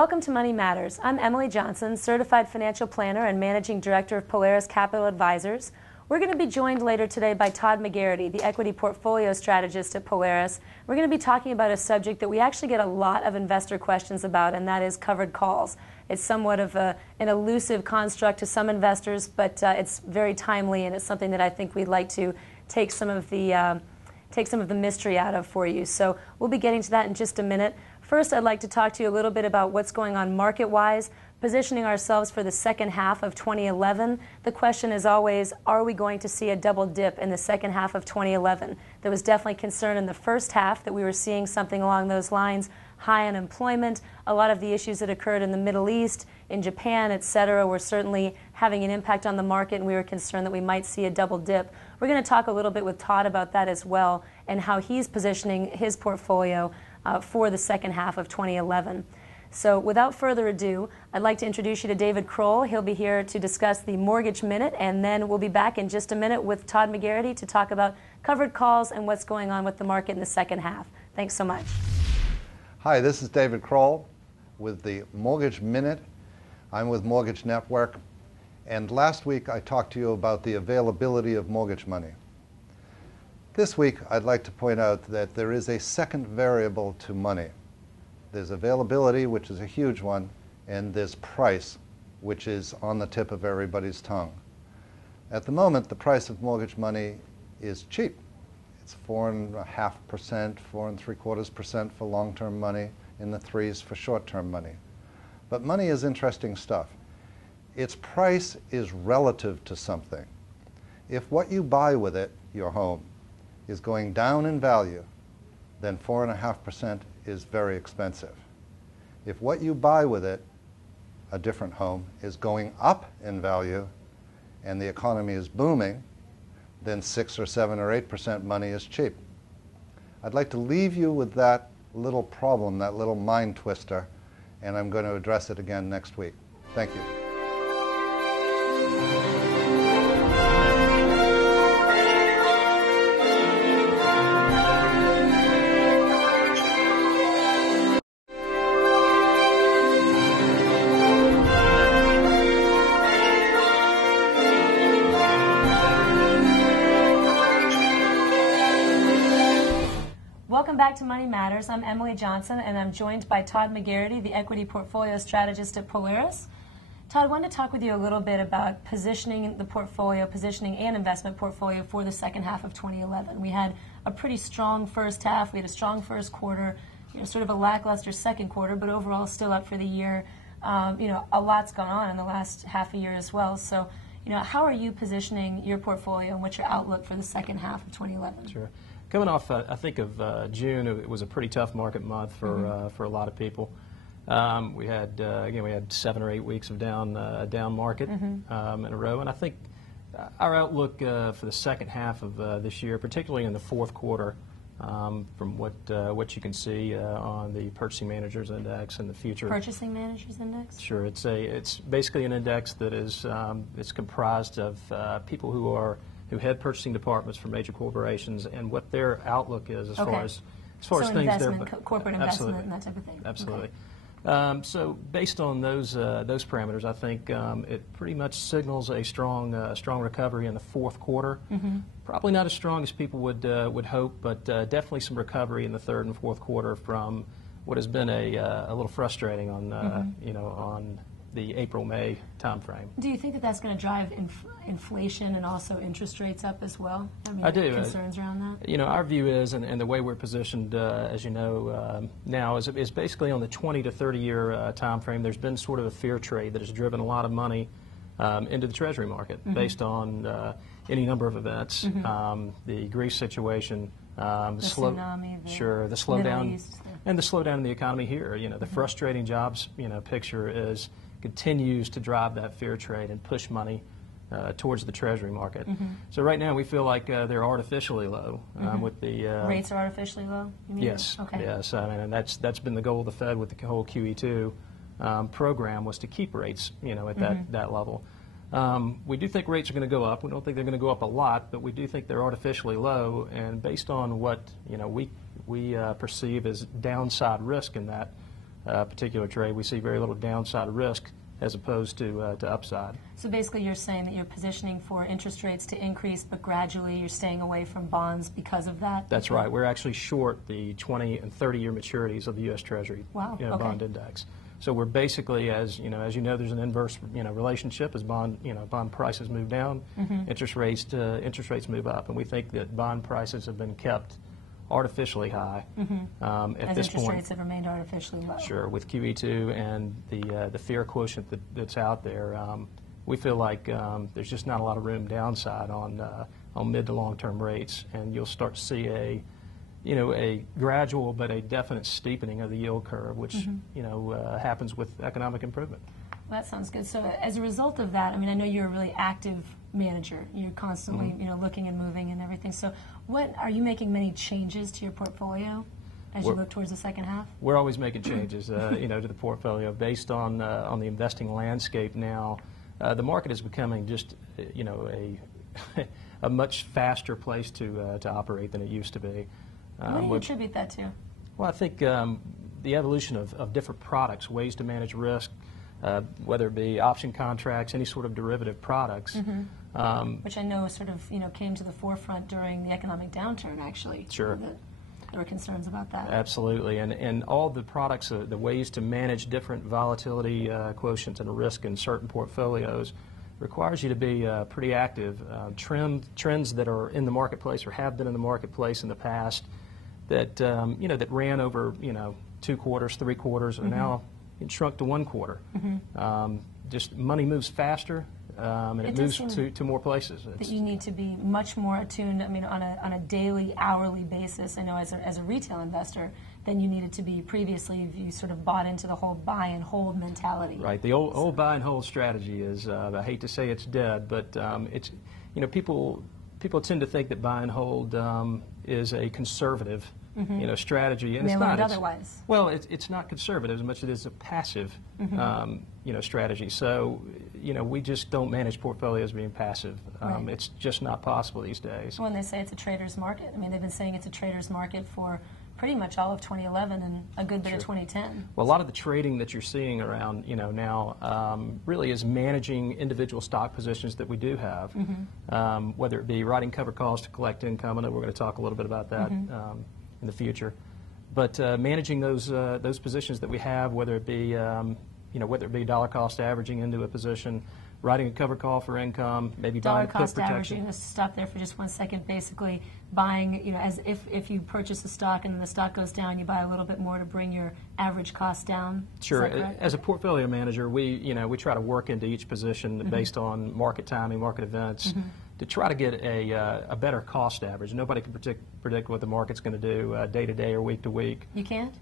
Welcome to Money Matters. I'm Emily Johnson, Certified Financial Planner and Managing Director of Polaris Capital Advisors. We're going to be joined later today by Todd McGarity, the Equity Portfolio Strategist at Polaris. We're going to be talking about a subject that we actually get a lot of investor questions about, and that is covered calls. It's somewhat of an elusive construct to some investors, but it's very timely, and it's something that I think we'd like to take some of the mystery out of for you. So we'll be getting to that in just a minute. First, I'd like to talk to you a little bit about what's going on market-wise, positioning ourselves for the second half of 2011. The question is always, are we going to see a double dip in the second half of 2011? There was definitely concern in the first half that we were seeing something along those lines, high unemployment, a lot of the issues that occurred in the Middle East, in Japan, etc., were certainly having an impact on the market, and we were concerned that we might see a double dip. We're going to talk a little bit with Todd about that as well, and how he's positioning his portfolio for the second half of 2011. So without further ado, I'd like to introduce you to David Kroll. He'll be here to discuss the Mortgage Minute, and then we'll be back in just a minute with Todd McGarity to talk about covered calls and what's going on with the market in the second half. Thanks so much. Hi, this is David Kroll with the Mortgage Minute. I'm with Mortgage Network, and last week I talked to you about the availability of mortgage money. This week I'd like to point out that there is a second variable to money. There's availability, which is a huge one, and there's price, which is on the tip of everybody's tongue. At the moment, the price of mortgage money is cheap. It's 4.5%, 4.75% for long-term money, in the 3s for short-term money. But money is interesting stuff. Its price is relative to something. If what you buy with it, your home, is going down in value, then 4.5% is very expensive. If what you buy with it, a different home, is going up in value and the economy is booming, then 6 or 7 or 8% money is cheap. I'd like to leave you with that little problem, that little mind twister, and I'm going to address it again next week. Thank you. Welcome back to Money Matters. I'm Emily Johnson, and I'm joined by Todd McGarity, the Equity Portfolio Strategist at Polaris. Todd, I wanted to talk with you a little bit about positioning the portfolio, positioning an investment portfolio for the second half of 2011. We had a pretty strong first half. We had a strong first quarter, sort of a lackluster second quarter, but overall still up for the year. A lot's gone on in the last half a year as well. So, how are you positioning your portfolio, and what's your outlook for the second half of 2011? Sure. Coming off, I think of June, it was a pretty tough market month for a lot of people. We had again, we had 7 or 8 weeks of down market in a row, and I think our outlook for the second half of this year, particularly in the fourth quarter, from what you can see on the Purchasing Managers Index and the future. Purchasing Managers Index? Sure, it's basically an index that is it's comprised of people who head purchasing departments for major corporations, and what their outlook is as far as things corporate investment and that type of thing. Absolutely. Okay. So based on those parameters, I think it pretty much signals a strong recovery in the fourth quarter. Probably not as strong as people would hope, but definitely some recovery in the third and fourth quarter from what has been a little frustrating on on the April-May time frame. Do you think that that's going to drive inflation and also interest rates up as well? I do. Concerns around that? Our view is, and the way we're positioned, as you know, now is basically on the 20 to 30-year time frame. There's been sort of a fear trade that has driven a lot of money into the Treasury market based on any number of events. The Greece situation, the tsunami, the slowdown, and the slowdown in the economy here. The frustrating jobs picture continues to drive that fear trade and push money towards the Treasury market. So right now we feel like they're artificially low with the rates are artificially low. You mean? Yes. Okay. Yes. I mean, and that's been the goal of the Fed with the whole QE2 program, was to keep rates at that level. We do think rates are going to go up. We don't think they're going to go up a lot, but we do think they're artificially low. And based on what we perceive as downside risk in that particular trade. We see very little downside risk as opposed to upside. So basically you're saying that you're positioning for interest rates to increase, but gradually you're staying away from bonds because of that? That's right. We're actually short the 20 and 30-year maturities of the U.S. Treasury bond index. So we're basically, as you know, there's an inverse relationship as bond prices move down, interest rates move up, and we think that bond prices have been kept artificially high at this point. Interest rates have remained artificially low. Sure, with QE2 and the fear quotient that's out there, we feel like there's just not a lot of room downside on mid to long-term rates, and you'll start to see a gradual but a definite steepening of the yield curve, which happens with economic improvement. Well, that sounds good. So as a result of that, I mean, I know you're a really active manager. You're constantly, looking and moving and everything. So are you making many changes to your portfolio as you look towards the second half? We're always making changes, to the portfolio based on the investing landscape now. The market is becoming just, a much faster place to operate than it used to be. What do you attribute that to? Well, I think the evolution of different products, ways to manage risk, whether it be option contracts, any sort of derivative products. Which I know sort of, came to the forefront during the economic downturn, actually. Sure. There were concerns about that. Absolutely. And all the products, the ways to manage different volatility quotients and risk in certain portfolios requires you to be pretty active. Trends that are in the marketplace or have been in the marketplace in the past that, that ran over, 2 quarters, 3 quarters, are now shrunk to 1 quarter. Just money moves faster, and it moves to more places. That you need to be much more attuned, on a daily, hourly basis, I know as a retail investor, than you needed to be previously if you sort of bought into the whole buy and hold mentality. Right. The old buy and hold strategy is, I hate to say it's dead, but it's, people tend to think that buy and hold is a conservative strategy, and it's not. Otherwise. Well, it's not conservative as much as it is a passive, strategy. So, we just don't manage portfolios being passive. Right. It's just not possible these days. When they say it's a trader's market, they've been saying it's a trader's market for pretty much all of 2011 and a good bit of 2010. Well, a lot of the trading that you're seeing around, now really is managing individual stock positions that we do have, whether it be writing covered calls to collect income. I know we're going to talk a little bit about that in the future, but managing those positions that we have, whether it be dollar cost averaging into a position, writing a covered call for income, maybe buying put protection. Dollar cost averaging. Let's stop there for just 1 second. Basically, buying, as if you purchase a stock and the stock goes down, you buy a little bit more to bring your average cost down. Sure. As a portfolio manager, we try to work into each position based on market timing, market events, to try to get a better cost average. Nobody can predict what the market's going to do day to day or week to week. You can't?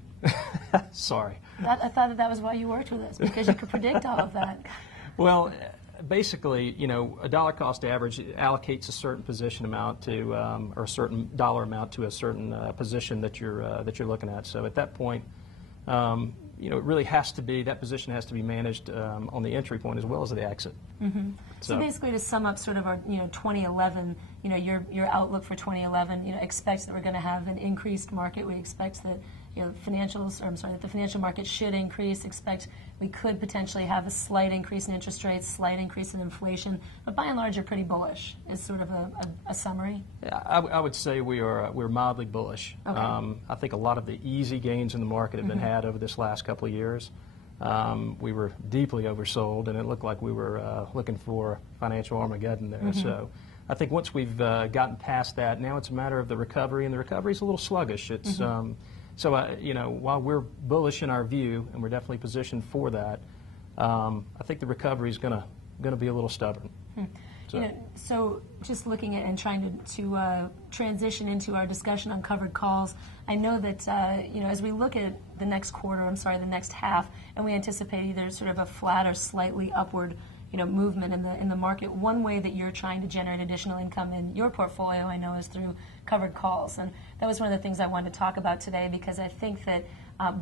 Sorry. I thought that was why you worked with us, because you could predict all of that. Well, basically, a dollar cost average allocates a certain position amount to, or a certain dollar amount to a certain position that you're looking at. So at that point, it really has to be, that position has to be managed on the entry point as well as the exit. So basically, to sum up sort of our 2011, your outlook for 2011, expects that we're going to have an increased market. We expect that that the financial market should increase. Expect we could potentially have a slight increase in interest rates, slight increase in inflation, but by and large, you're pretty bullish. Is sort of a summary. Yeah, I would say we're mildly bullish. Okay. I think a lot of the easy gains in the market have been had over this last couple of years. We were deeply oversold, and it looked like we were looking for financial Armageddon there. So I think once we've gotten past that, now it's a matter of the recovery, and the recovery is a little sluggish. It's so while we're bullish in our view, and we're definitely positioned for that, I think the recovery is going to be a little stubborn. So just looking at and trying to transition into our discussion on covered calls, I know that as we look at the next quarter, the next half, and we anticipate either sort of a flat or slightly upward movement in the market. One way that you're trying to generate additional income in your portfolio, I know, is through covered calls, and that was one of the things I wanted to talk about today, because I think that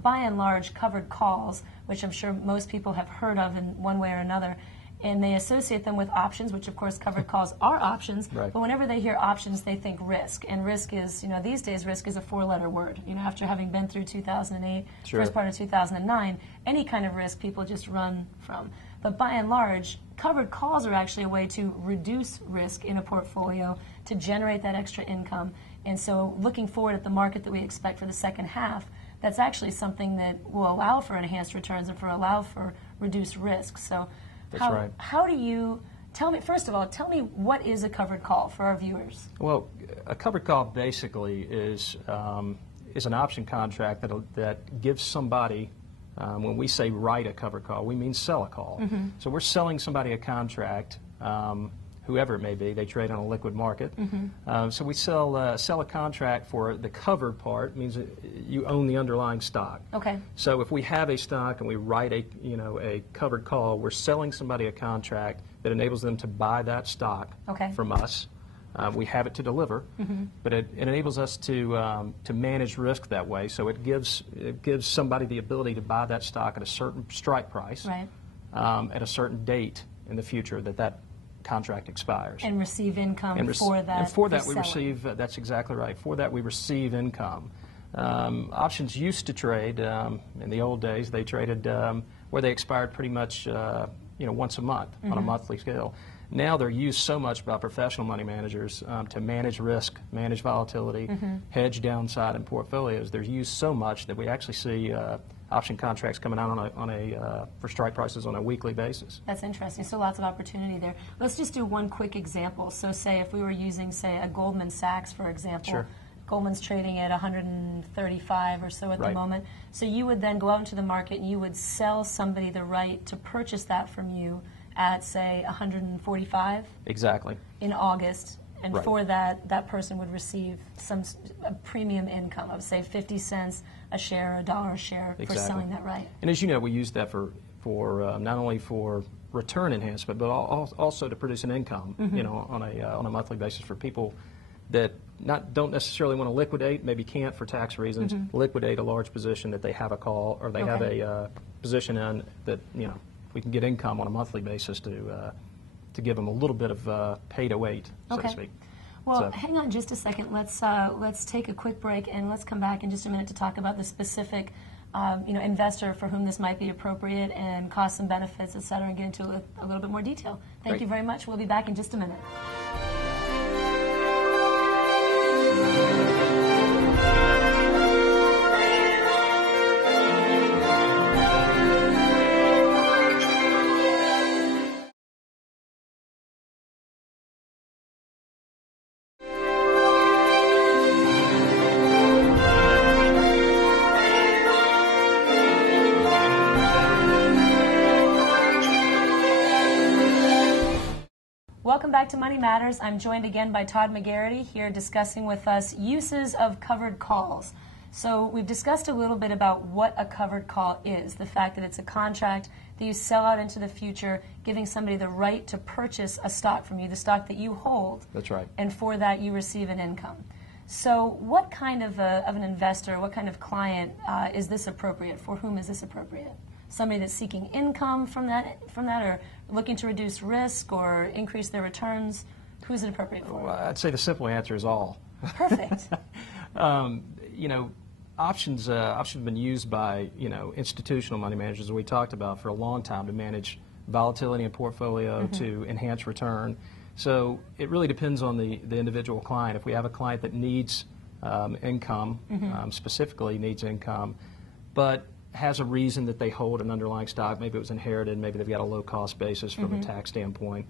by and large, covered calls, which I'm sure most people have heard of in one way or another, and they associate them with options, which of course covered calls are options, Right. but whenever they hear options, they think risk. And risk is, these days risk is a 4-letter word. After having been through 2008, Sure. first part of 2009, any kind of risk people just run from. But by and large, covered calls are actually a way to reduce risk in a portfolio, to generate that extra income. And so looking forward at the market that we expect for the second half, that's actually something that will allow for enhanced returns and allow for reduced risk. So That's how, right. how do you, tell me, first of all, tell me what is a covered call for our viewers? Well, a covered call basically is an option contract that gives somebody, when we say write a covered call, we mean sell a call. Mm-hmm. So we're selling somebody a contract, whoever it may be. They trade on a liquid market. Mm-hmm. So we sell a contract for the covered part, means that you own the underlying stock. Okay. So if we have a stock and we write a covered call, we're selling somebody a contract that enables them to buy that stock Okay. from us. We have it to deliver, but it enables us to manage risk that way. So it gives somebody the ability to buy that stock at a certain strike price, Right. at a certain date in the future that contract expires. And receive income for that. And for that for we selling. receive, that's exactly right, for that we receive income. Options used to trade, in the old days, they traded where they expired pretty much once a month on a monthly scale. Now they're used so much by professional money managers to manage risk, manage volatility, hedge downside in portfolios. They're used so much that we actually see option contracts coming out for strike prices on a weekly basis. That's interesting. So lots of opportunity there. Let's just do one quick example. So say if we were using, say, a Goldman Sachs, for example. Sure. Goldman's trading at 135 or so at the Right. moment. So you would then go out into the market and you would sell somebody the right to purchase that from you at, say, 145 Exactly. in August. And Right. for that, that person would receive a premium income of, say, 50 cents a share, $1 a share for Exactly. selling that right. And as you know, we use that for not only for return enhancement, but also to produce an income, on a monthly basis for people that don't necessarily want to liquidate, maybe can't for tax reasons, liquidate a large position that they have a call or they have a position in that we can get income on a monthly basis to give them a little bit of pay to wait, so to speak. Well, So- hang on just a second. Let's take a quick break and let's come back in just a minute to talk about the specific investor for whom this might be appropriate and costs and benefits, et cetera, and get into a little bit more detail. Thank Great. you very much. We'll be back in just a minute. Welcome back to Money Matters. I'm joined again by Todd McGarity here discussing with us uses of covered calls. So we've discussed a little bit about what a covered call is, the fact that it's a contract that you sell out into the future, giving somebody the right to purchase a stock from you, the stock that you hold. That's right. And for that you receive an income. So what kind of an investor, what kind of client is this appropriate? For whom is this appropriate? Somebody that's seeking income from that, or looking to reduce risk or increase their returns? Who's it appropriate for? Well, I'd say the simple answer is all. Perfect. Options have been used by institutional money managers, as we talked about, for a long time to manage volatility in portfolio, to enhance return. So it really depends on the individual client. If we have a client that needs income, specifically needs income, but has a reason that they hold an underlying stock, maybe it was inherited, maybe they've got a low-cost basis from a tax standpoint,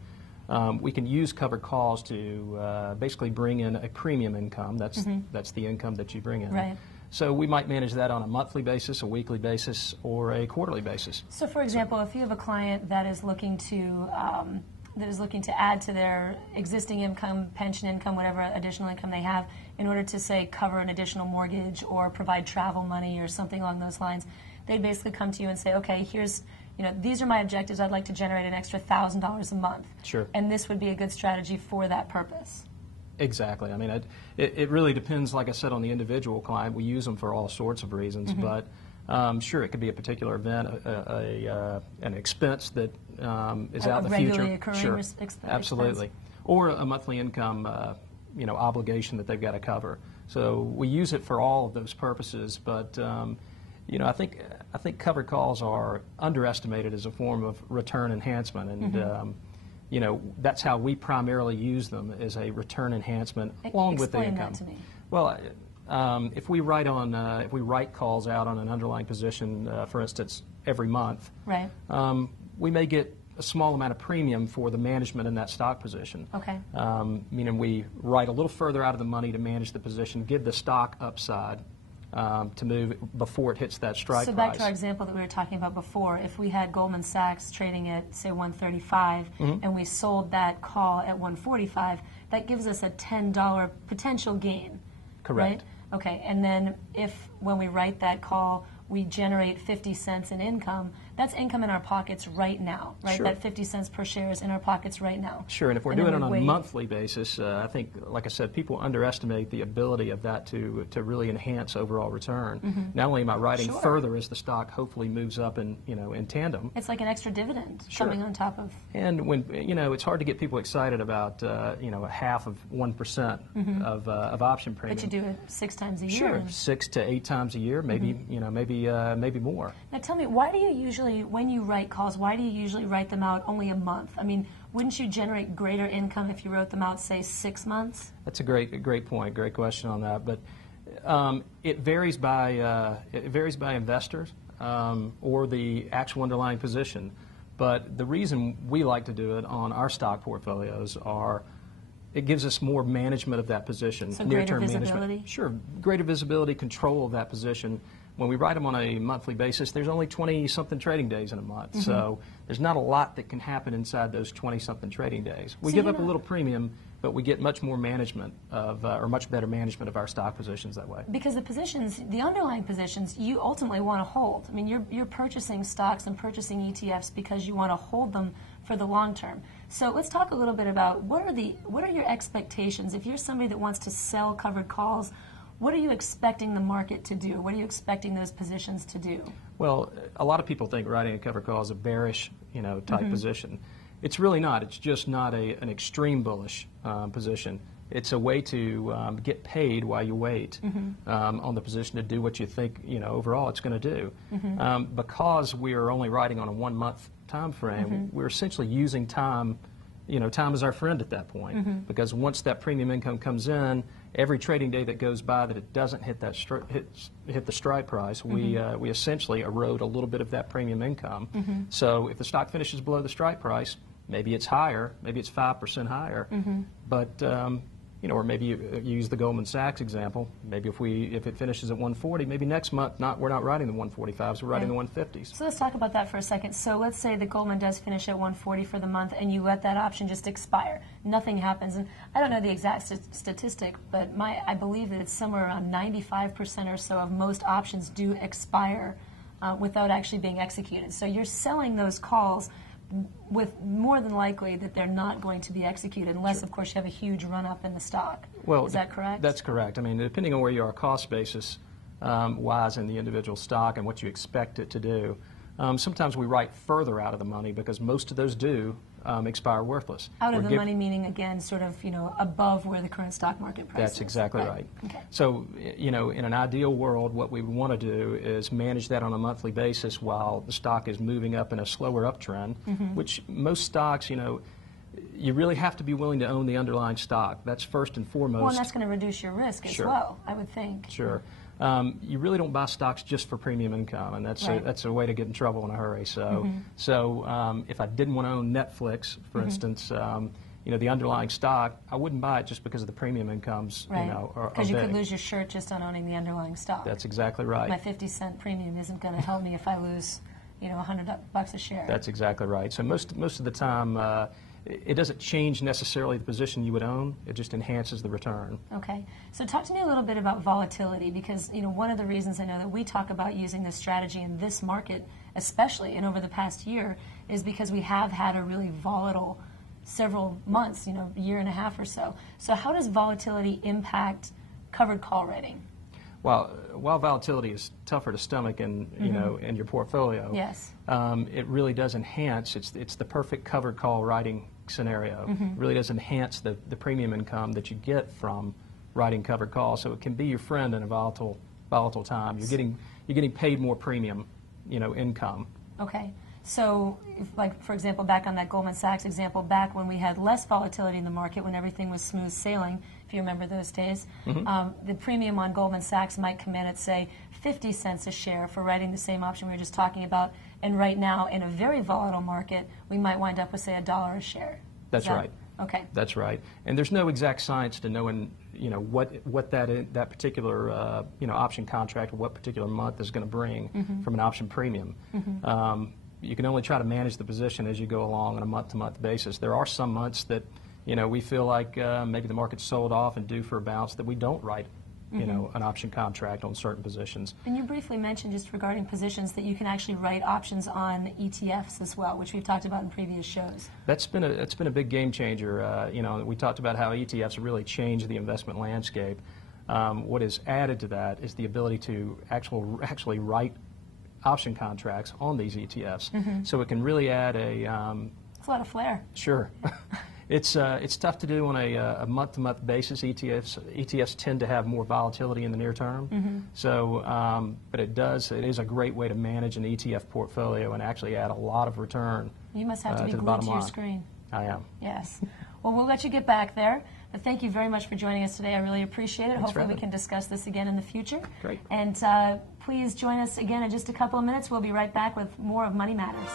we can use covered calls to basically bring in a premium income. That's the income that you bring in. Right. So we might manage that on a monthly basis, a weekly basis, or a quarterly basis. So, for example, if you have a client that is looking to add to their existing income, pension income, whatever additional income they have, in order to, say, cover an additional mortgage or provide travel money or something along those lines, they basically come to you and say, okay, here's, these are my objectives. I'd like to generate an extra $1,000 a month. Sure. And this would be a good strategy for that purpose. Exactly. I mean, it really depends, like I said, on the individual client. We use them for all sorts of reasons, but Sure, it could be a particular event, an expense that is out in the regularly future. Occurring Sure, expense. absolutely. Or a monthly income, obligation that they've got to cover. So we use it for all of those purposes, but I think covered calls are underestimated as a form of return enhancement, and that's how we primarily use them, as a return enhancement along with the income. Explain that to me. Well, if we write calls out on an underlying position, for instance, every month, right? We may get a small amount of premium for the management in that stock position. Okay. Meaning we write a little further out of the money to manage the position, give the stock upside to move before it hits that strike price. So back to our example that we were talking about before, if we had Goldman Sachs trading at, say, 135, and we sold that call at 145, that gives us a $10 potential gain. Correct. Right? Okay, and then when we write that call, we generate 50 cents in income, that's income in our pockets right now, right? Sure. That 50 cents per share is in our pockets right now. Sure, and if we're doing it on a monthly basis, I think, like I said, people underestimate the ability of that to really enhance overall return. Not only am I writing further as the stock hopefully moves up in tandem. It's like an extra dividend coming on top of. And when it's hard to get people excited about a half of 1% of option premium. But you do it 6 times a year. Sure, 6 to 8 times a year, maybe maybe more. Now tell me, why do you usually, when you write calls, why do you usually write them out only a month? I mean, wouldn't you generate greater income if you wrote them out, say, 6 months? That's a great point, great question on that. But it varies by investors or the actual underlying position. But the reason we like to do it on our stock portfolios are it gives us more management of that position. So greater visibility? Management. Sure, greater visibility, control of that position. When we write them on a monthly basis, there's only 20-something trading days in a month. So there's not a lot that can happen inside those 20-something trading days. We give up a little premium, but we get much more management or much better management of our stock positions that way. Because the underlying positions, you ultimately want to hold. I mean, you're purchasing stocks and purchasing ETFs because you want to hold them for the long term. So let's talk a little bit about what are your expectations? If you're somebody that wants to sell covered calls, what are you expecting the market to do? What are you expecting those positions to do? Well, a lot of people think writing a covered call is a bearish, type position. It's really not. It's just not an extreme bullish position. It's a way to get paid while you wait on the position to do what you think, overall it's going to do. Because we are only writing on a 1-month time frame, we're essentially using time. Time is our friend at that point, because once that premium income comes in, every trading day that goes by that it doesn't hit that hit the strike price, we essentially erode a little bit of that premium income. So if the stock finishes below the strike price, maybe it's higher, maybe it's 5% higher, but or maybe you use the Goldman Sachs example. Maybe if it finishes at 140, maybe next month we're not writing the 145s, we're writing the 150s. So let's talk about that for a second. So let's say that Goldman does finish at 140 for the month, and you let that option just expire. Nothing happens, and I don't know the exact statistic, but I believe that it's somewhere around 95% or so of most options do expire without actually being executed. So you're selling those calls with more than likely that they're not going to be executed unless, of course, you have a huge run-up in the stock. Well, is that correct? That's correct. I mean, depending on where you are cost basis wise in the individual stock and what you expect it to do, sometimes we write further out of the money because most of those do expire worthless. Out of the money meaning, again, sort of, above where the current stock market price is. That's exactly right. Okay. So, in an ideal world, what we would want to do is manage that on a monthly basis while the stock is moving up in a slower uptrend, which most stocks, you really have to be willing to own the underlying stock. That's first and foremost. Well, and that's going to reduce your risk as well, I would think. Sure. You really don't buy stocks just for premium income, and that's a way to get in trouble in a hurry. So, if I didn't want to own Netflix, for instance, the underlying stock, I wouldn't buy it just because of the premium incomes. Right. Because you big. could lose your shirt just on owning the underlying stock. That's exactly right. My 50-cent premium isn't going to help me if I lose, $100 a share. That's exactly right. So most of the time, it doesn't change necessarily the position you would own. It just enhances the return. Okay. So talk to me a little bit about volatility, because one of the reasons I know that we talk about using this strategy in this market, especially and over the past year, is because we have had a really volatile several months, year and a half or so. So how does volatility impact covered call writing? while volatility is tougher to stomach in in your portfolio, yes, it really does enhance. It's the perfect covered call writing scenario. It really does enhance the premium income that you get from writing covered calls. So it can be your friend in a volatile time. You're getting paid more premium, income. Okay. So, like, for example, back on that Goldman Sachs example, back when we had less volatility in the market, when everything was smooth sailing, if you remember those days, the premium on Goldman Sachs might come in at, say, 50 cents a share for writing the same option we were just talking about. And right now, in a very volatile market, we might wind up with, say, $1 a share. That's right. Okay. That's right. And there's no exact science to knowing, what that particular option contract or what particular month is going to bring from an option premium. You can only try to manage the position as you go along on a month-to-month basis. There are some months that, we feel like maybe the market's sold off and due for a bounce that we don't write, an option contract on certain positions. And you briefly mentioned, just regarding positions, that you can actually write options on ETFs as well, which we've talked about in previous shows. That's been a big game changer. We talked about how ETFs really changed the investment landscape. What is added to that is the ability to actually write option contracts on these ETFs. So it can really add it's a lot of flair. Sure. It's tough to do on a month-to-month basis. ETFs tend to have more volatility in the near term. So, but it is a great way to manage an ETF portfolio and actually add a lot of return. You must have to be glued to your screen. I am. Yes. Well, we'll let you get back there. But thank you very much for joining us today. I really appreciate it. Hopefully we can discuss this again in the future. Great. And please join us again in just a couple of minutes. We'll be right back with more of Money Matters.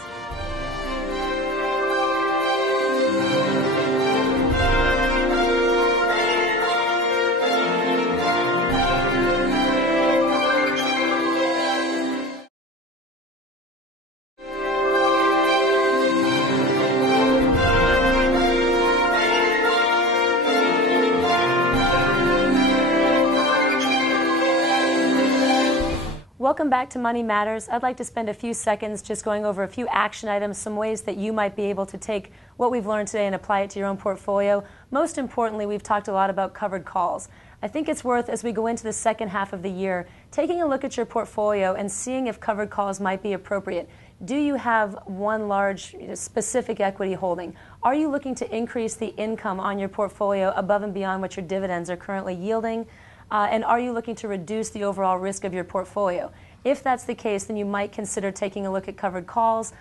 Welcome back to Money Matters. I'd like to spend a few seconds just going over a few action items, some ways that you might be able to take what we've learned today and apply it to your own portfolio. Most importantly, we've talked a lot about covered calls. I think it's worth, as we go into the second half of the year, taking a look at your portfolio and seeing if covered calls might be appropriate. Do you have one large specific equity holding? Are you looking to increase the income on your portfolio above and beyond what your dividends are currently yielding? And are you looking to reduce the overall risk of your portfolio? If that's the case, then you might consider taking a look at covered calls.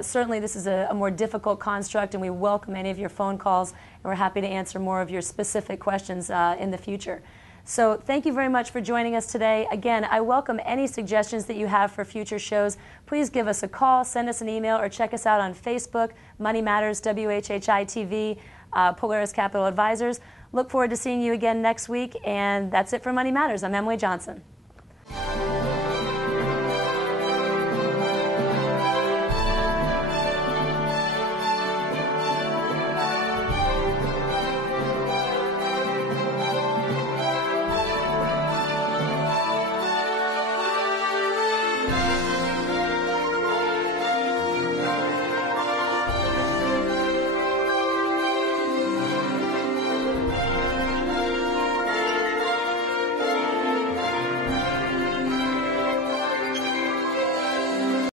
Certainly this is a more difficult construct, and we welcome any of your phone calls, and we're happy to answer more of your specific questions in the future. So thank you very much for joining us today. Again, I welcome any suggestions that you have for future shows. Please give us a call, send us an email, or check us out on Facebook, Money Matters, WHHI TV, Polaris Capital Advisors. Look forward to seeing you again next week, and that's it for Money Matters. I'm Emily Johnson.